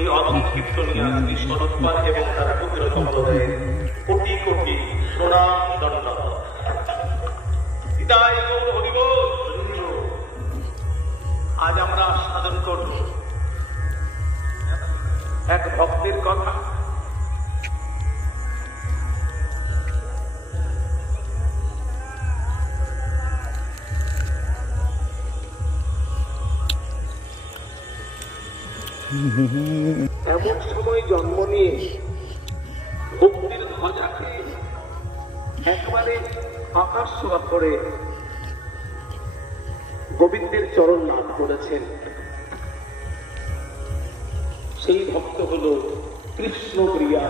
এই অদ্ভুত কীর্তনিয়া শ্রী শরৎপাল এবং তার পুত্র মহোদয়ের কোটি কোটি প্রণাম দণ্ডবত। পিতায় গৌর হরিবোল। আজ আমরা সাধন করব এক ভক্তের কথা। এমন সময় জন্ম নিয়ে ভক্তির ধ্বজাকে একবারে আকাশ ছোঁয়া করে গোবিন্দের চরণ লাভ করেছেন সেই ভক্ত হল কৃষ্ণপ্রিয়া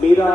মীরা।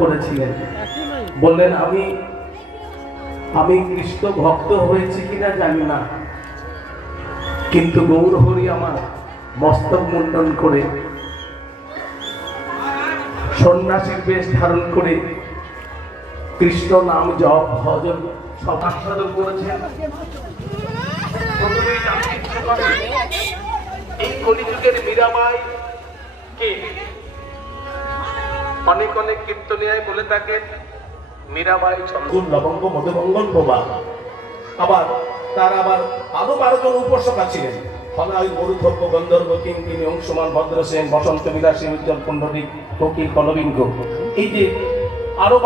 করেছিলেন বললেন আমি কৃষ্ণ ভক্ত হয়েছি কিনা জানি না, কিন্তু গৌর হরি আমার মস্তক মুন্ডন করে সন্ন্যাসীর বেশ ধারণ করে কৃষ্ণ নাম জপ ভজন সব আস্বাদন করেছেন। এই কলিযুগের মীরাবাই কে? অনেক অনেক কীর্তনিয়ায় বলে থাকেন মীরাবাই গুণ লবঙ্গ মধুমঙ্গল প্রভা। আবার তার আরো 12 জন উপাসকা ছিলেন। ফলায় মরুধর্ম গন্ধর্ব কিঙ্কিনী অংশমান ভদ্রসেন বসন্ত বিলাসী উজ্জ্বল পুণ্ডরিক ফকির কলবিঙ্গ। এই যে আরো